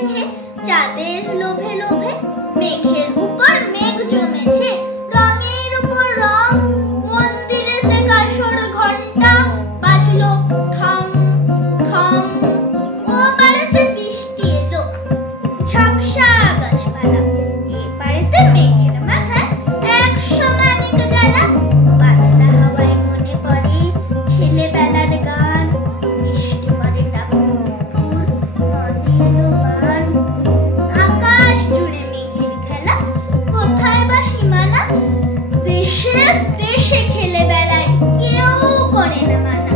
জমেছে চাঁদের লোভে লোভে, মেঘের উপর মেঘ জমেছে রঙের উপর রং। মন্দিরেতে কাসর ঘন্টা বাজলো ঠং ঠং। ও পারেতে বৃষ্টি এলো, ঝাপসা গাছপালা, এ পারেতে মেঘের মাথায় 100 মানিক জ্বালা। বাদলা হাওয়ায় মনে পড়ে ছেলেবেলার গান, বৃষ্টি পড়ে টাপুর নদী এলো বান। আকাশ জুড়ে মেঘের খেলা, কোথায় বা সীমানা, দেশে দেশে খেলে বেড়ায় কেউ করে না মানা।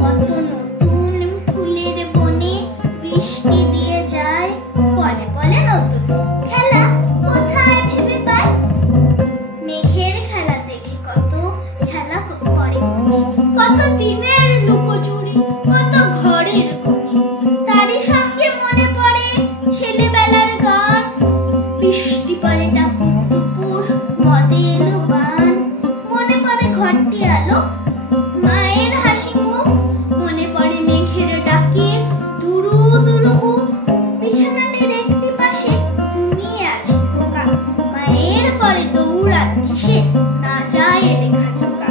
কত নতুন ফুলের বনে বৃষ্টি দিয়ে যায়, পলে পলে নতুন খেলা কোথায় ভেবে পায়। মেঘের খেলা দেখে কত খেলা পড়ে মনে, কত দিনের লুকোচুরি, কত ঘরের কোণে। তারই সঙ্গে মনে পড়ে ছেলেবেলার গান, বৃষ্টি পড়ে টাপুর টুপুর নদে এলো বান। মনে পড়ে ঘরটি আলো, মায়ের হাসি মুখ, মনে পড়ে মেঘের ডাকে দুরু দুরু বুক। বিছানাটির একটি পাশে ঘুমিয়ে আছে খোকা, মায়ের পরে দৌড়াতে সে না যায় লেখা জোকা।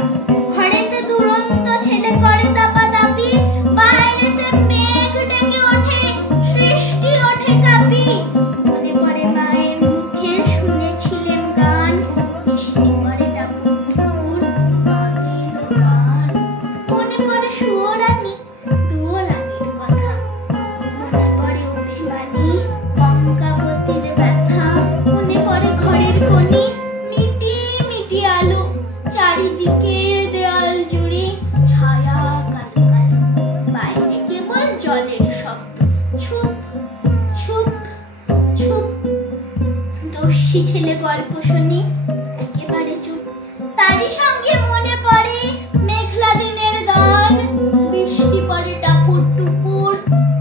ঘরেতে দুরন্ত ছেলে করে দাপাদাপি, বাইরেতে মেঘ ডেকে ওঠে সৃষ্টি ওঠে কাঁপি। মনে পড়ে মায়ের মুখে শুনেছিলেন গান, বৃষ্টি পড়ে টাপুর টুপুর নদে এলো বান। মনে পড়ে সুয়োরানী দুয়োরানীর কথা, মনে পড়ে অভিমানী কঙ্কাবতীর ব্যথা। মনে পড়ে ঘরের কোণে মিটি মিটি আলো, চারিদিকের দেয়াল জুড়ে ছায়া কালো কালো। বাইরে কেবল জলের শব্দ, ছুপ ছুপ ছুপ। দস্যি ছেলে গল্প শুনি একেবারে চুপ, তারই সঙ্গে মনে পড়ে মেঘলা দিনের গান, বৃষ্টি পড়ে টাপুর টুপুর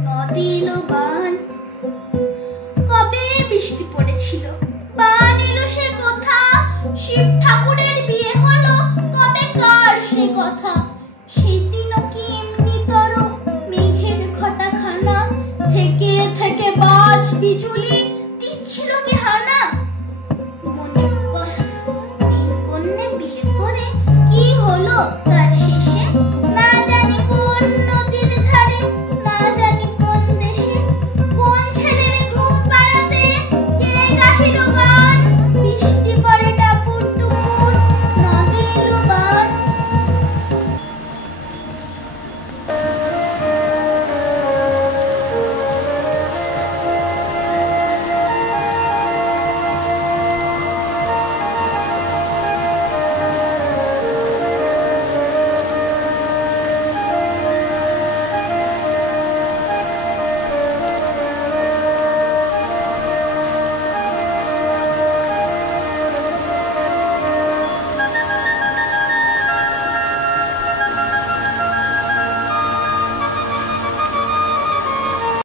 নদে এলো বান। কবে বৃষ্টি পড়েছিল, বান এলো সে কথা, শিব ঠাকুরের বিয়ে হলো কবে কার সে কথা। সেদিনও কি এমনি তর মেঘের ঘটাখানা, থেকে থেকে বাজ বিজুলি